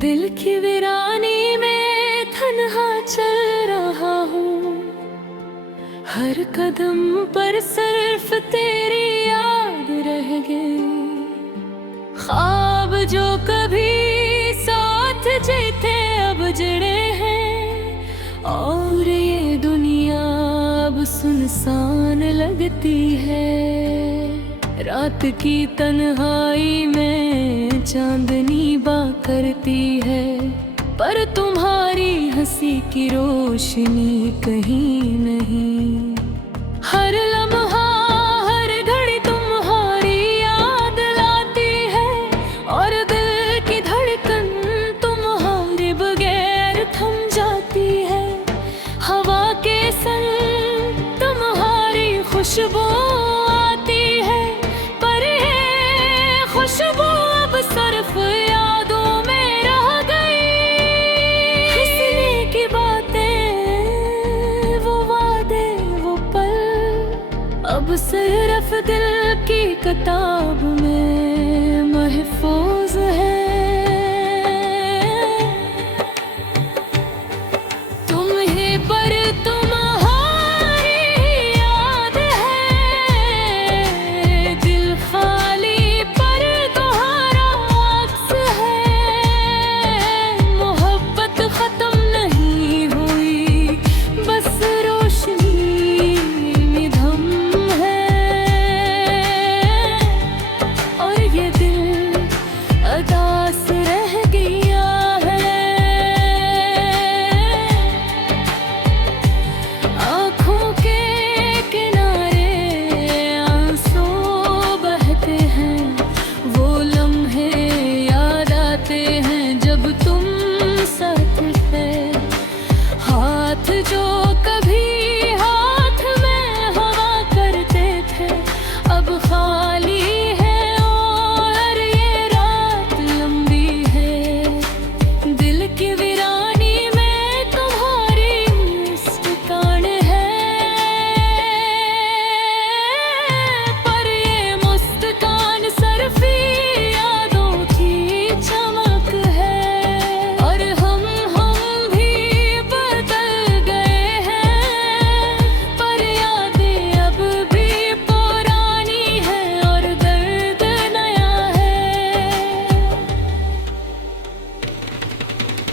दिल की वीरानी में तन्हा चल रहा हूँ। हर कदम पर सिर्फ तेरी याद रह गई। ख्वाब जो कभी साथ जीते अब जड़े हैं, और ये दुनिया अब सुनसान लगती है। रात की तन्हाई में चांदनी बा करती है, पर तुम्हारी हंसी की रोशनी कहीं नहीं। हर लम्हा हर घड़ी तुम्हारी याद लाती है, और दिल की धड़कन तुम्हारे बगैर थम जाती है। हवा के संग तुम्हारी खुशबू आती है, पर ये खुशबू अब सिर्फ यादों में रह गई। हंसने की बातें, वो वादे, वो पल अब सिर्फ दिल की किताब में महफूज है। तुम्हें पर तुम्हारी याद है, दिल खाली पर तुम्हारा अक्स है। मोहब्बत खत्म नहीं हुई, बस रोशनी में धम है। और ये दिल अदास रह गया है। आँखों के किनारे आंसू बहते हैं, वो लम्हे याद आते हैं जब तुम साथ थे। हाथ जो कभी हाथ में हुआ करते थे, अब खाली है, और ये रात लंबी है। दिल की वीरानी में तुम्हारी मुस्कान है, पर ये मुस्कान सिर्फ यादों की चमक है। और हम भी बदल गए हैं, पर यादें अब भी पुरानी हैं, और दर्द नया है।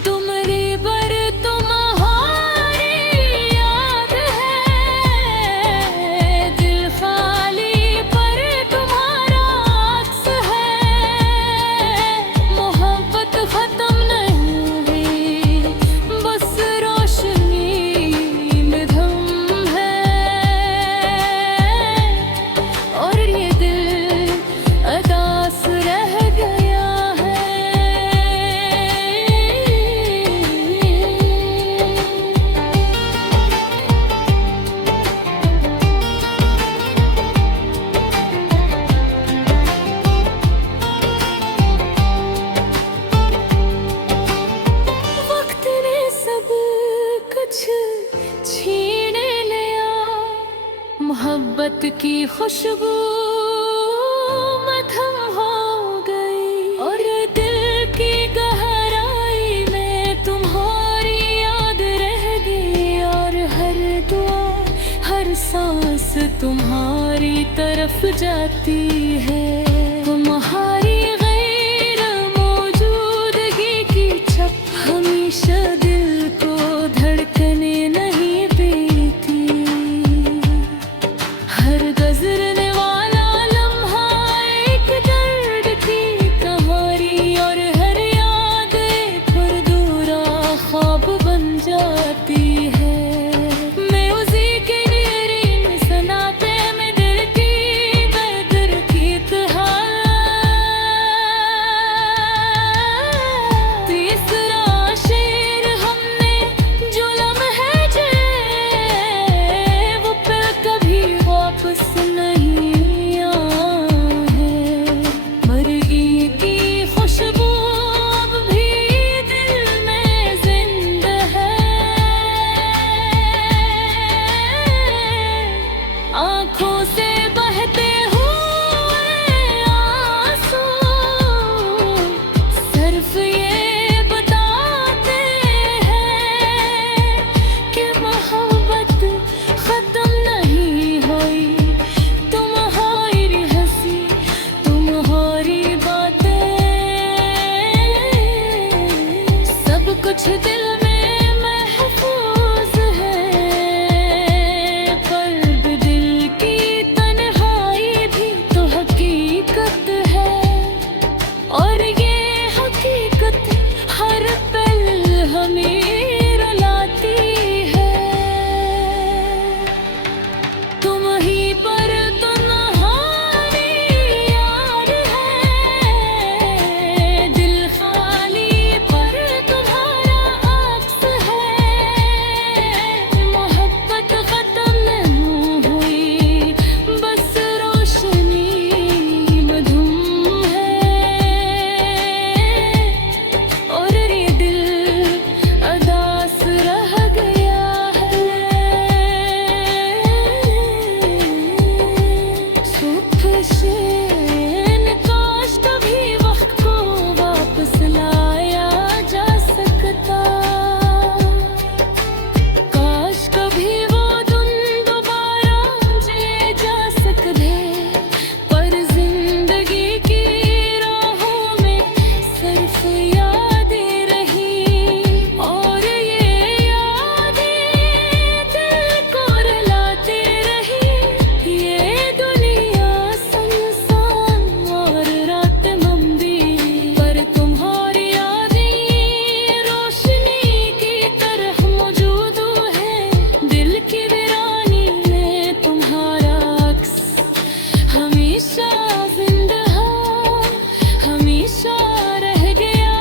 तुम्हारी पर तुम्हारी याद है, दिल खाली पर तुम्हारा अक्स है। मोहब्बत खत्म नहीं हुई, बस रोशनी में धम है। और ये दिल अदास रह गया है। वक्त ने सब कुछ छीन लिया, मोहब्बत की खुशबू मधुम हो गई। और दिल की गहराई में तुम्हारी याद रह गई, और हर दुआ हर सांस तुम्हारी तरफ जाती है। तुम्हारी गैर मौजूदगी की छप हमेशा दिल को धड़कने नहीं देती। हर गुजरने वाला लम्हा एक दर्द की कहानी, और हर याद एक खुरदुरा ख्वाब बन जाती है। मैं उसी की नीरी सनाते में दिल की बदर की तरह। तीसरा शेर कुछ दिल में महफूज है, पर दिल की तन्हाई भी तो हकीकत है। और ये हकीकत हर पल हमें रुलाती है। तुम ही पर तुम्हारी याद है, दिल खाली पर तुम्हारा अक्स है। मोहब्बत खत्म नहीं हुई, बस रोशनी मधुम है। और ये दिल अदास रह गया है। सुबह से काश कभी वक्त को वापस लाया जा सकता। काश कभी वो दिन दोबारा जिए जा सकते, पर जिंदगी की राहों में सिर्फ यादें रही। और ये यादें दिल को रुलाती रही। ये दुनिया सुनसान और रात लंबी, पर तुम्हारी यादें रोशनी की तरह मौजूद है। दिल की वीरानी में तुम्हारा अक्स हमेशा जिंदा हमेशा रह गया।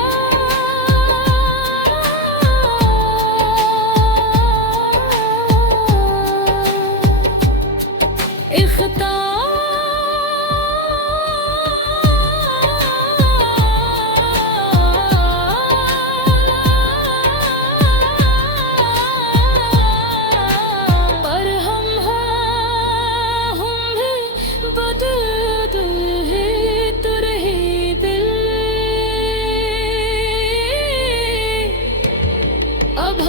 पर हम भी बदल है तो रहे दिल। अब